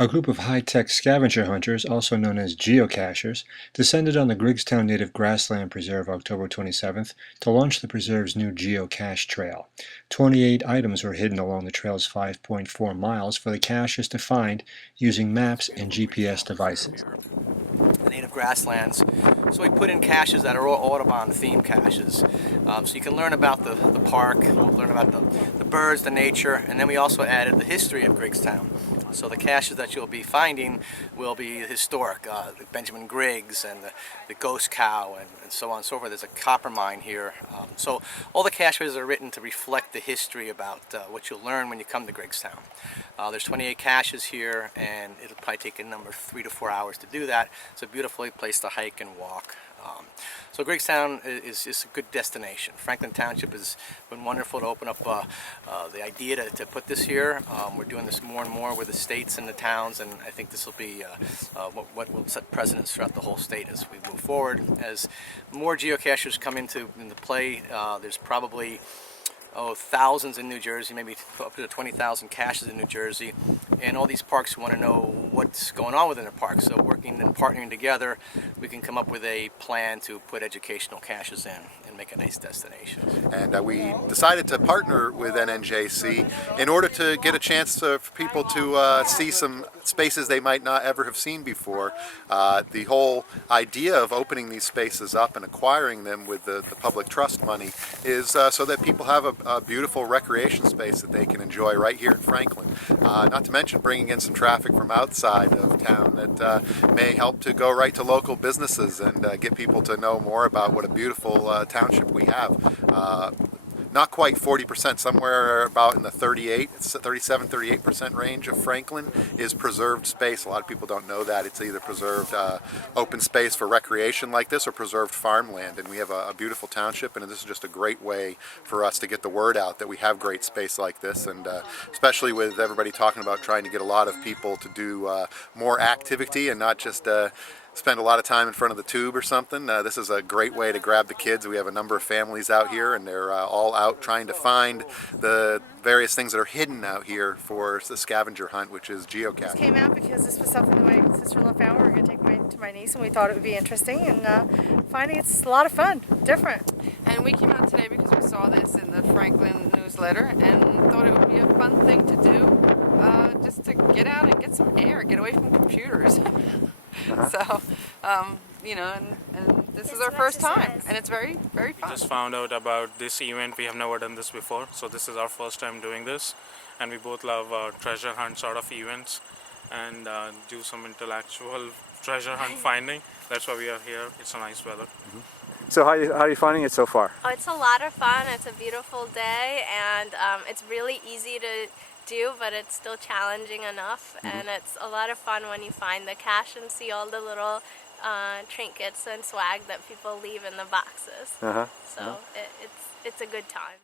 A group of high-tech scavenger hunters, also known as geocachers, descended on the Griggstown Native Grassland Preserve October 27th to launch the preserve's new geocache trail. 28 items were hidden along the trail's 5.4 miles for the caches to find using maps and GPS devices. The native grasslands. So we put in caches that are all Audubon theme caches. So you can learn about the park, learn about the birds, the nature, and then we also added the history of Griggstown. So the caches that you'll be finding will be historic, the Benjamin Griggs and the ghost cow and so on and so forth. There's a copper mine here. So all the caches are written to reflect the history about what you'll learn when you come to Griggstown. There's 28 caches here, and it'll probably take a number of 3 to 4 hours to do that. It's a beautiful place to hike and walk. So Griggstown is a good destination. Franklin Township has been wonderful to open up the idea to put this here. We're doing this more and more with the states and the towns, and I think this will be what will set precedents throughout the whole state as we move forward. As more geocachers come into play, there's probably thousands in New Jersey, maybe up to 20,000 caches in New Jersey, and all these parks want to know what's going on within the park. So working and partnering together, we can come up with a plan to put educational caches in and make a nice destination. And we decided to partner with NNJC in order to get a chance for people to see some spaces they might not ever have seen before. The whole idea of opening these spaces up and acquiring them with the public trust money is so that people have a beautiful recreation space that they can enjoy right here in Franklin. Not to mention bringing in some traffic from outside of town that may help to go right to local businesses and get people to know more about what a beautiful township we have. Not quite 40%, somewhere about in the 37-38% range of Franklin is preserved space. A lot of people don't know that. It's either preserved open space for recreation like this or preserved farmland. And we have a beautiful township, and this is just a great way for us to get the word out that we have great space like this. And especially with everybody talking about trying to get a lot of people to do more activity and not just spend a lot of time in front of the tube or something. This is a great way to grab the kids. We have a number of families out here, and they're all out trying to find the various things that are hidden out here for the scavenger hunt, which is geocaching. This came out because this was something that my sister-in-law found. We were going to take to my niece, and we thought it would be interesting, and finding it's a lot of fun, different. And we came out today because we saw this in the Franklin newsletter and thought it would be a fun thing to do, just to get out and get some air, get away from computers. So, you know, and this is our first time, and it's very, very fun. We just found out about this event. We have never done this before, so this is our first time doing this, and we both love treasure hunt sort of events and do some intellectual treasure hunt finding. That's why we are here. It's a nice weather. So how are you finding it so far? Oh, it's a lot of fun. It's a beautiful day, and it's really easy to do, but it's still challenging enough, and it's a lot of fun when you find the cache and see all the little trinkets and swag that people leave in the boxes. So it's a good time.